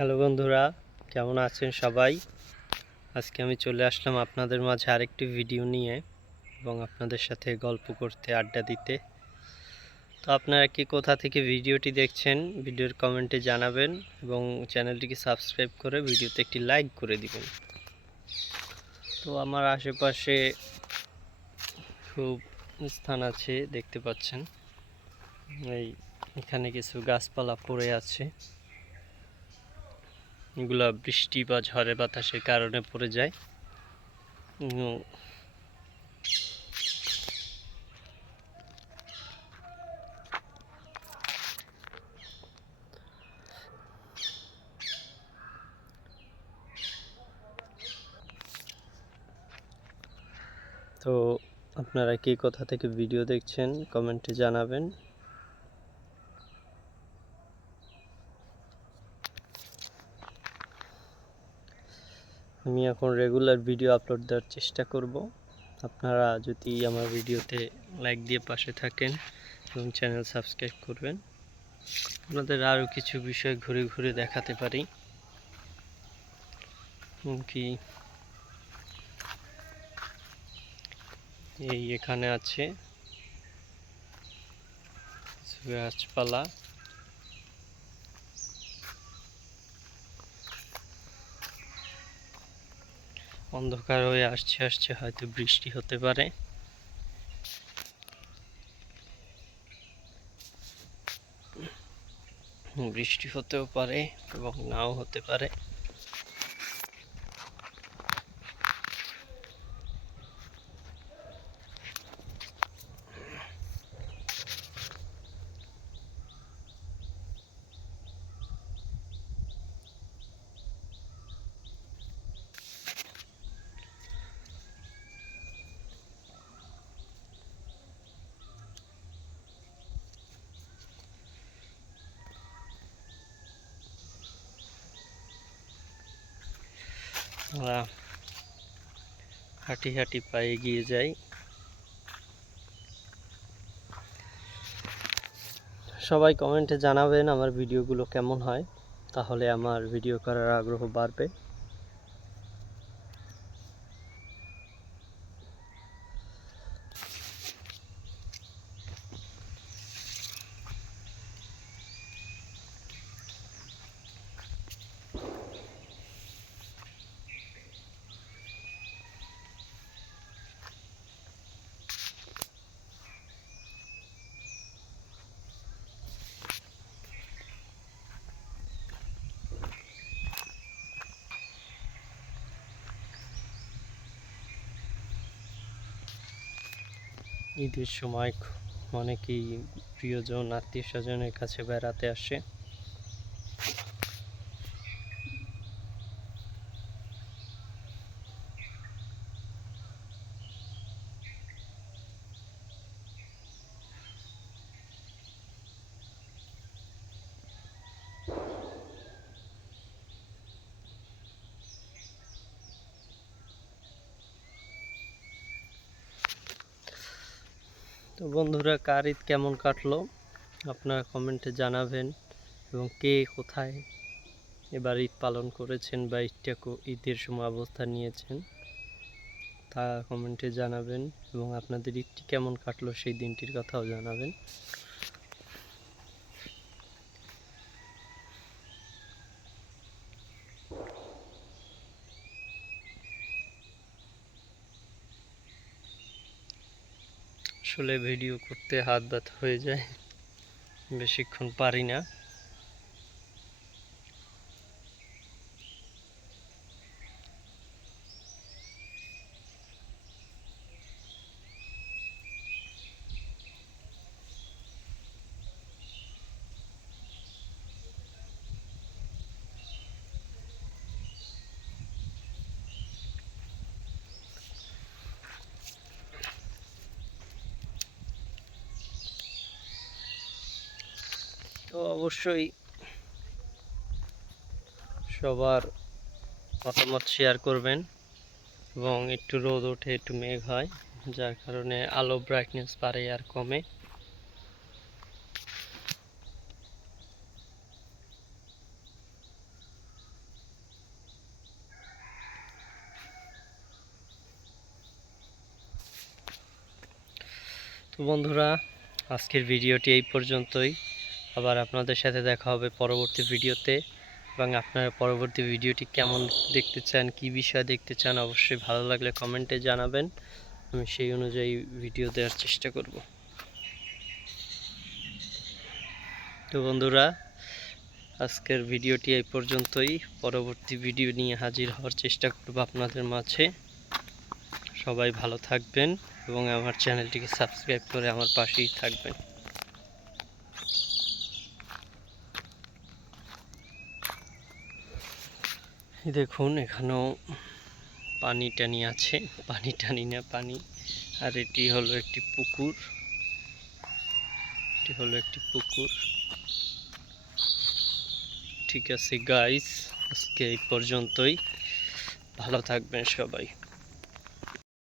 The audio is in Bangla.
হ্যালো বন্ধুরা, কেমন আছেন সবাই? আজকে আমি চলে আসলাম আপনাদের মাঝে আরেকটি ভিডিও নিয়ে এবং আপনাদের সাথে গল্প করতে, আড্ডা দিতে। তো আপনারা কি কোথা থেকে ভিডিওটি দেখছেন ভিডিওর কমেন্টে জানাবেন এবং চ্যানেলটিকে সাবস্ক্রাইব করে ভিডিওতে একটি লাইক করে দিবেন। তো আমার আশেপাশে খুব স্থান আছে, দেখতে পাচ্ছেন এখানে কিছু গাছপালা পড়ে আছে। এগুলা বৃষ্টি বা ঝড়ে বাতাসের কারণে পড়ে যায়। তো আপনারা কি কোথা থেকে ভিডিও দেখছেন কমেন্টে জানাবেন। আমি এখন রেগুলার ভিডিও আপলোড দেওয়ার চেষ্টা করব। আপনারা যদি আমার ভিডিওতে লাইক দিয়ে পাশে থাকেন এবং চ্যানেল সাবস্ক্রাইব করবেন, আপনাদের আরও কিছু বিষয় ঘুরে ঘুরে দেখাতে পারি। কি এখানে আছে গাছপালা, অন্ধকার হয়ে আসছে হয়তো বৃষ্টি হতে পারে। বৃষ্টি হতেও পারে এবং নাও হতে পারে। আমরা হাঁটি হাঁটি পায়ে এগিয়ে যাই। সবাই কমেন্টে জানাবেন আমার ভিডিওগুলো কেমন হয়, তাহলে আমার ভিডিও করার আগ্রহ বাড়বে। ঈদের সময় অনেকেই প্রিয়জন আত্মীয় স্বজনের কাছে বেড়াতে আসে। তো বন্ধুরা, কার ঈদ কেমন কাটলো আপনারা কমেন্টে জানাবেন এবং কে কোথায় এবার ঈদ পালন করেছেন বা ঈদের সময় অবস্থান নিয়েছেন তা কমেন্টে জানাবেন এবং আপনাদের ঈদটি কেমন কাটলো সেই দিনটির কথাও জানাবেন। আসলে ভিডিও করতে হাত ব্যথা হয়ে যায়, বেশিক্ষণ পারি না। তো অবশ্যই সবার মতামত শেয়ার করবেন এবং একটু রোদ ওঠে একটু মেঘ হয়, যার কারণে আলো ব্রাইটনেস বাড়ে আর কমে। তো বন্ধুরা, আজকের ভিডিওটি এই পর্যন্তই। আবার আপনাদের সাথে দেখা হবে পরবর্তী ভিডিওতে, এবং আপনারা পরবর্তী ভিডিওটি কেমন দেখতে চান, কী বিষয় দেখতে চান, অবশ্যই ভালো লাগলে কমেন্টে জানাবেন। আমি সেই অনুযায়ী ভিডিও দেওয়ার চেষ্টা করব। তো বন্ধুরা, আজকের ভিডিওটি এই পর্যন্তই। পরবর্তী ভিডিও নিয়ে হাজির হওয়ার চেষ্টা করব আপনাদের মাঝে। সবাই ভালো থাকবেন এবং আমার চ্যানেলটিকে সাবস্ক্রাইব করে আমার পাশেই থাকবেন। দেখুন, এখানেও পানি টানি আছে, পানি টানি না পানি। আর এটি হলো একটি পুকুর, ঠিক আছে গাইস, আজকে এই পর্যন্তই। ভালো থাকবেন সবাই।